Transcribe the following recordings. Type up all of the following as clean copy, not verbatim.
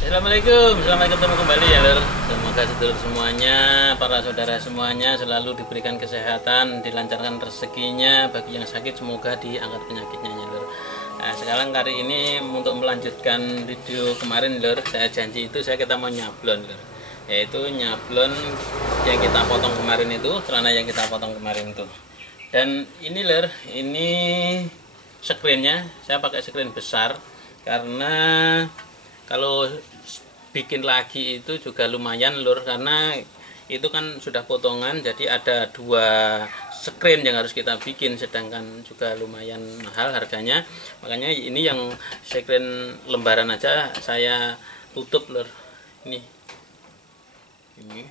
Assalamualaikum, selamat ketemu kembali ya lur. Semoga sedulur semuanya, para saudara semuanya selalu diberikan kesehatan, dilancarkan rezekinya. Bagi yang sakit semoga diangkat penyakitnya ya lur. Nah, sekarang kali ini untuk melanjutkan video kemarin lur, saya janji itu kita mau nyablon lur. Yaitu nyablon yang kita potong kemarin itu, celana yang kita potong kemarin itu. Dan ini lur, ini screennya saya pakai screen besar karena kalau bikin lagi itu juga lumayan lur, karena itu kan sudah potongan, jadi ada 2 screen yang harus kita bikin, sedangkan juga lumayan mahal harganya. Makanya ini yang screen lembaran aja saya tutup lur. Ini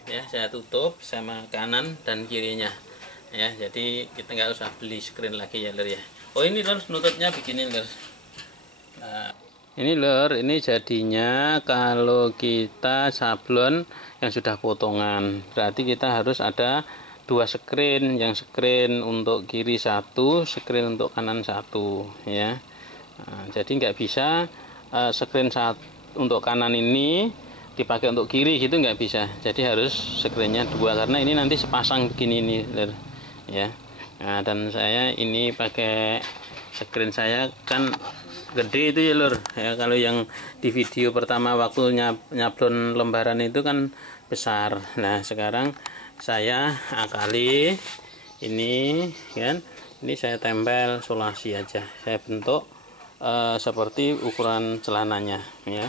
ya saya tutup sama kanan dan kirinya ya, jadi kita nggak usah beli screen lagi ya lur ya. Oh ini lur, nutupnya begini lur. Nah, ini lur, ini jadinya kalau kita sablon yang sudah potongan, berarti kita harus ada 2 screen, yang screen untuk kiri 1, screen untuk kanan 1 ya. Nah, jadi nggak bisa screen untuk kanan ini dipakai untuk kiri gitu, nggak bisa. Jadi harus screennya 2 karena ini nanti sepasang begini nih lur ya. Nah, dan saya ini pakai screen saya kan gede itu ya lur ya. Kalau yang di video pertama waktu nyablon lembaran itu kan besar. Nah sekarang saya akali ini kan, ini saya tempel solasi aja, saya bentuk seperti ukuran celananya ya.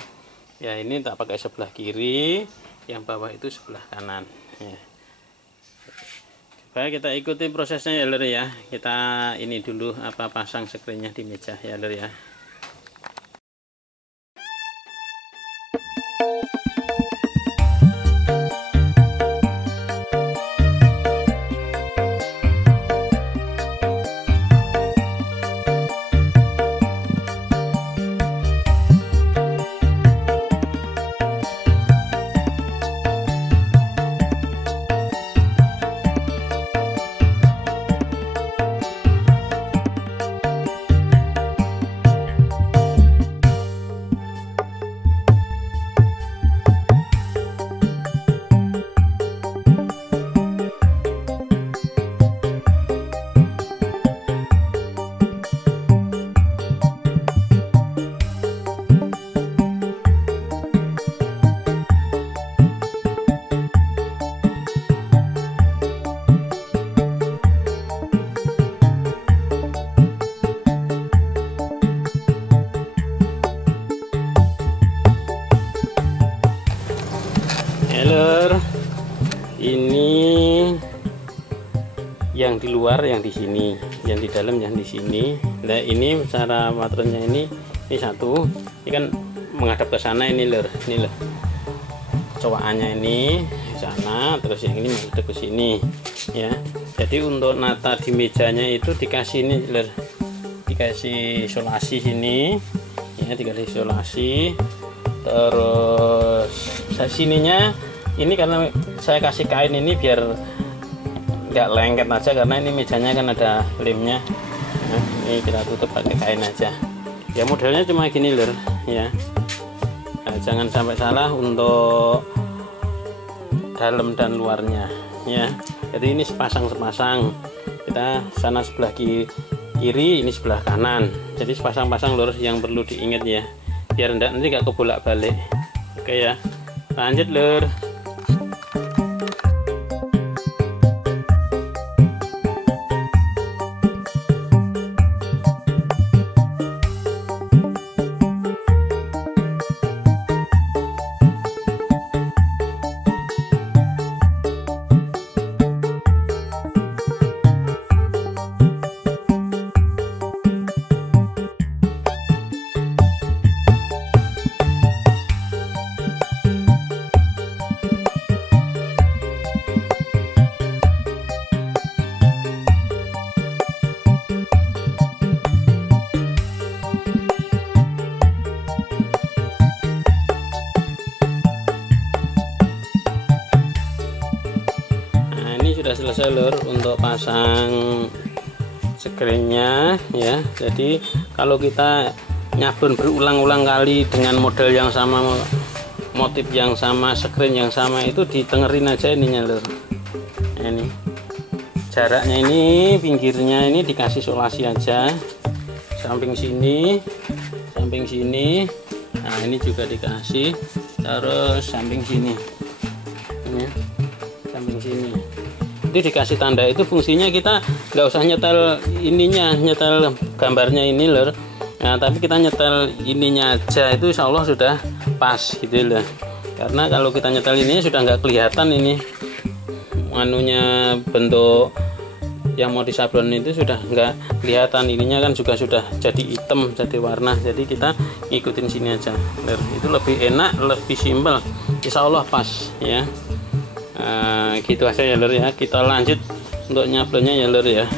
Ya ini tak pakai sebelah kiri, yang bawah itu sebelah kanan ya. Baik, kita ikuti prosesnya ya lur ya. Kita ini dulu pasang screennya di meja ya lur ya. Lur, ini yang di luar, yang di sini, yang di dalam, yang di sini. Nah ini cara matrennya ini satu, ini kan menghadap ke sana ini lur, ini loh cowakannya ini di sana, terus yang ini menghadap ke sini ya. Jadi untuk nata di mejanya itu dikasih ini lur, dikasih isolasi sini ya, dikasih isolasi. Terus sininya ini karena saya kasih kain ini biar nggak lengket aja, karena ini mejanya kan ada lemnya. Nah, ini kita tutup pakai kain aja ya. Modelnya cuma gini lur ya. Nah, jangan sampai salah untuk dalam dan luarnya ya. Jadi ini sepasang, kita sana sebelah kiri, ini sebelah kanan, jadi sepasang-pasang lur, yang perlu diingat ya, biar nanti nggak kebolak-balik. Oke ya, lanjut lur. Sudah selesai lur untuk pasang screennya ya. Jadi kalau kita nyablon berulang-ulang kali dengan model yang sama motif yang sama, screen yang sama itu ditengerin aja ininya lur. Ini jaraknya, ini pinggirnya ini dikasih solasi aja, samping sini, samping sini. Nah ini juga dikasih, terus samping sini, ini samping sini itu dikasih tanda. Itu fungsinya kita nggak usah nyetel ininya, nyetel gambarnya ini lur. Nah tapi kita nyetel ininya aja, itu insya Allah sudah pas gitu loh. Karena kalau kita nyetel ini sudah nggak kelihatan ini anunya, bentuk yang mau disablon itu sudah nggak kelihatan. Ininya kan juga sudah jadi hitam, jadi warna. Jadi kita ngikutin sini aja lur. Itu lebih enak, lebih simpel, insya Allah pas ya. Gitu aja ya lur ya. Kita lanjut untuk nyablonnya ya lur ya.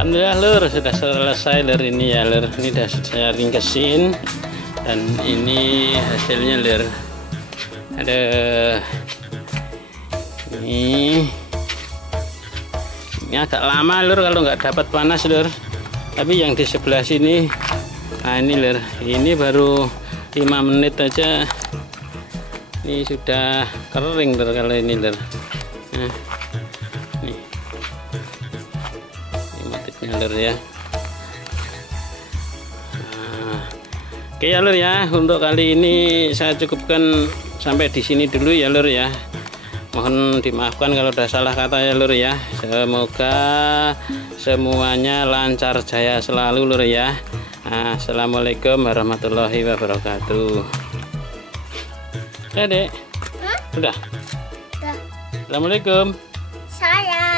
Alhamdulillah lur, sudah selesai lur ini ya lur. Ini sudah saya ringkesin dan ini hasilnya lur. Ada ini agak lama lur kalau nggak dapat panas lur. Tapi yang di sebelah sini, nah ini lur, ini baru 5 menit aja ini sudah kering lur kalau ini lur. Nah, ini motifnya lur ya. Nah, Oke ya lur ya, untuk kali ini saya cukupkan sampai di sini dulu ya lur ya. Mohon dimaafkan kalau ada salah kata ya lur ya. Semoga semuanya lancar jaya selalu lur ya. Assalamualaikum warahmatullahi wabarakatuh. Ya dek, udah. Assalamualaikum. Saya.